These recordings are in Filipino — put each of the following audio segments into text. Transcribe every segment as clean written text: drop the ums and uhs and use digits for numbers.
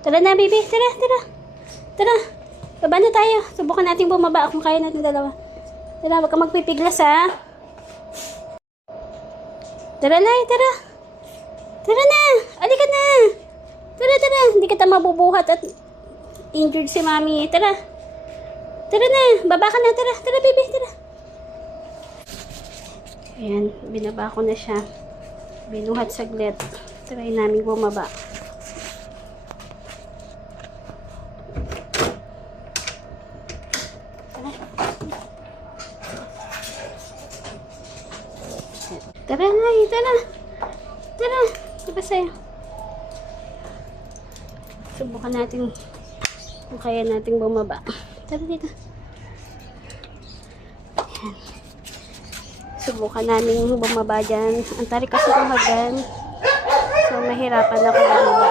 Tara na, baby. Tara, tara. Tara. Baba na tayo. Subukan natin bumaba kung kaya natin dalawa. Tara, wag ka magpipiglas, ha. Tara, Lai. Tara. Tara na. Alika na. Tara, tara. Hindi kita mabubuhat at injured si mami. Tara. Tara na. Baba ka na. Tara. Tara, baby. Tara. Ayan. Binaba ko na siya. Binuhat saglit. Try namin bumaba. Tara, Lai. Tara. Tara. Diba sa'yo? Subukan natin kung kaya natin bumaba. Tara dito. Ayan. Subukan namin bumaba dyan. Ang tarik kasi kumagan. So, mahirapan ako bumaba.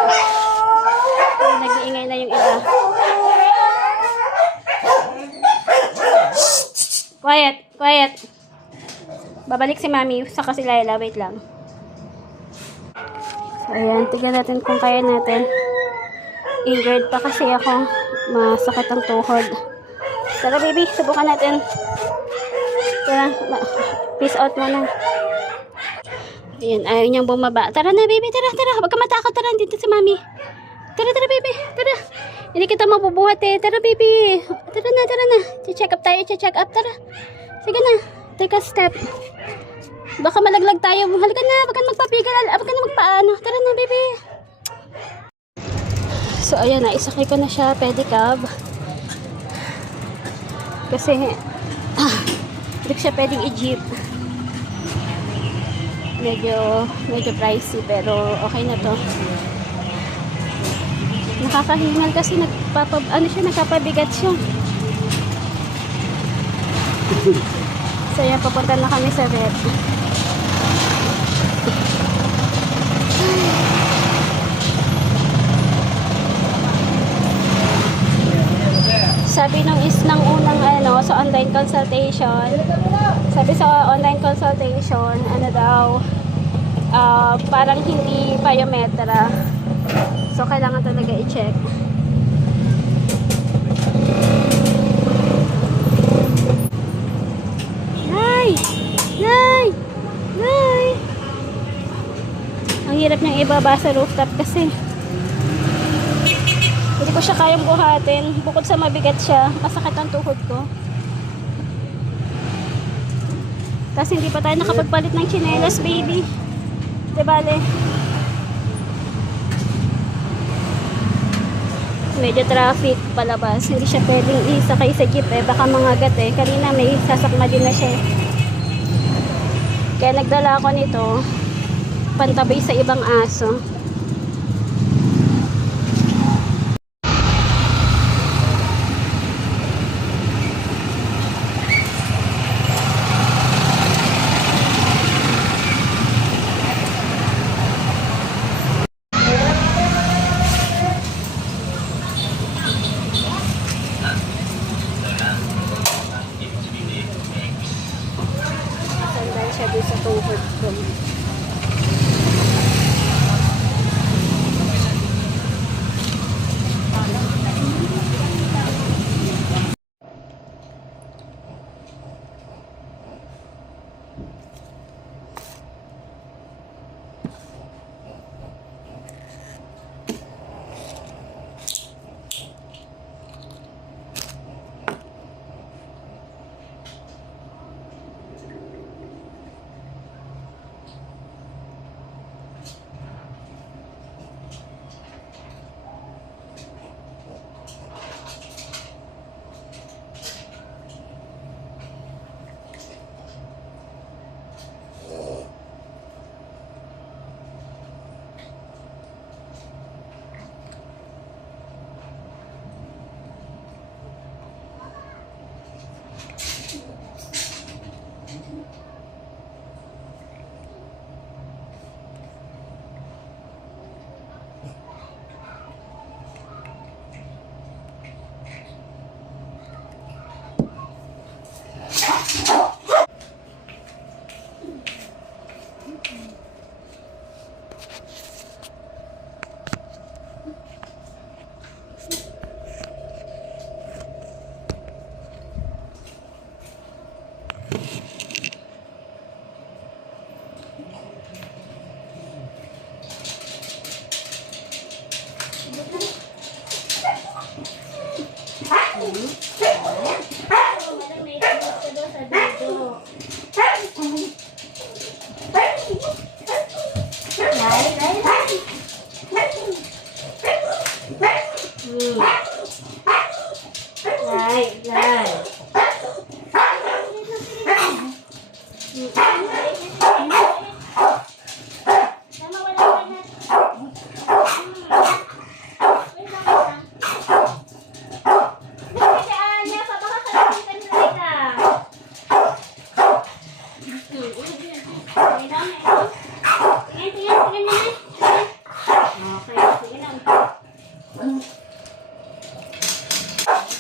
So, nag-iingay na yung iba. Quiet. Quiet. Babalik si mami. Saka si Layla. Wait lang. So, ayan. Tignan natin kung kaya natin. Injured pa kasi ako. Masakit ang tuhod. Tara, baby. Subukan natin. Tara. Peace out muna. Ayan. Ayaw niyang bumaba. Tara na, baby. Tara, tara. Huwag ka matakot. Tara. Dito si mami. Tara, tara, baby. Tara. Hindi kita mabubuhat eh. Tara, baby. Tara na, tara na. Check up tayo. Check up. Tara. Sige na. Take a step. Baka malaglag tayo. Halika na. Huwag ka magpapigil. Huwag ka na magpaano. Tara na, baby. So, ayan na. Isakay ko na siya. Pedicab. Kasi, hindi ko siya pwedeng i-jeep. Medyo pricey. Pero, okay na to. Nakakahingal kasi nagpapabigat siya. So, yan. Papunta na kami sa vet. Sabi nung unang sa online consultation, parang hindi biometra. So, kailangan talaga i-check. Nay! Nay! Nay! Ang hirap niyang ibaba sa rooftop kasi hindi ko siya kayang buhatin. Bukod sa mabigat siya, masakit ang tuhod ko. Kasi hindi pa tayo nakapagpalit ng tsinelas, baby. Dibale. Medyo traffic palabas. Hindi siya pwedeng isakay sa jeep eh. Baka mangagat eh. Kanina may sasakma din na siya. Kaya nagdala ako nito. Pantabay sa ibang aso. Sandal siya doon sa tuhod ko.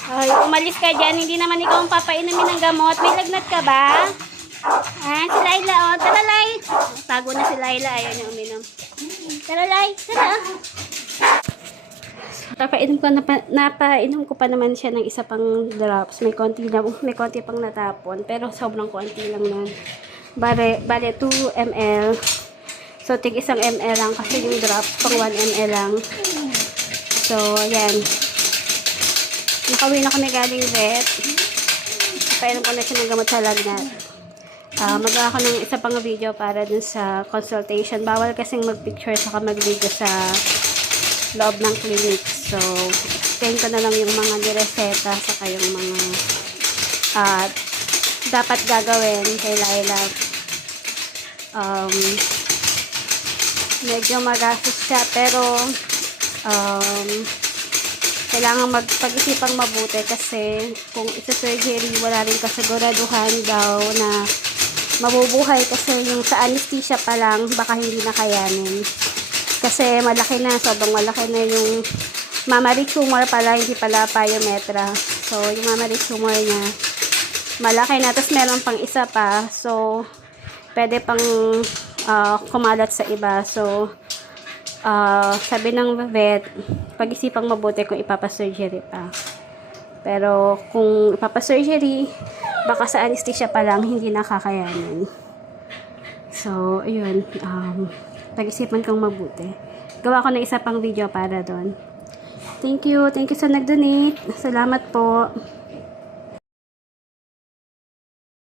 Ay, umalis ka dyan. Hindi naman ikaw ang papainumin ng gamot. May lagnat ka ba? Ah, si Laila, oh. Tara, Lai. Tago na si Laila. Ayaw niya uminom. Tara, Lai. Tara. Napainom ko pa naman siya ng isa pang drops. May konti pang natapon. Pero sobrang konti lang nun. Bale 2 ml. So, tig 1 ml lang. Kasi yung drops pang 1 ml lang. So, ayan. Nakawin na kami galing vet. Painom ko na siya ng gamot sa lagnat. Magawa ko ng isa pang video para dun sa consultation. Bawal kasing mag-picture saka mag-video sa loob ng clinic. So, explain ko na lang yung mga nireseta saka yung mga dapat gagawin kay Laila. Medyo magastos siya pero kailangan magpag-isipang mabuti kasi kung isa-surgery, wala rin kasiguraduhan daw na mabubuhay kasi yung sa anesthesia pa lang, baka hindi na kayanin. Kasi malaki na, sobrang malaki na yung mammary tumor pala, hindi pala pyometra. So, yung mammary tumor niya, malaki na. Tapos meron pang isa pa. So, pwede pang kumalat sa iba. So, sabi ng vet, pag-isipang mabuti kung ipapasurgery pa. Pero kung ipapasurgery, baka sa anesthesia pa lang hindi nakakayanin. So, ayun, pag-isipan kong mabuti. Gawa ko na isa pang video para doon. Thank you sa nag-donate. Salamat po.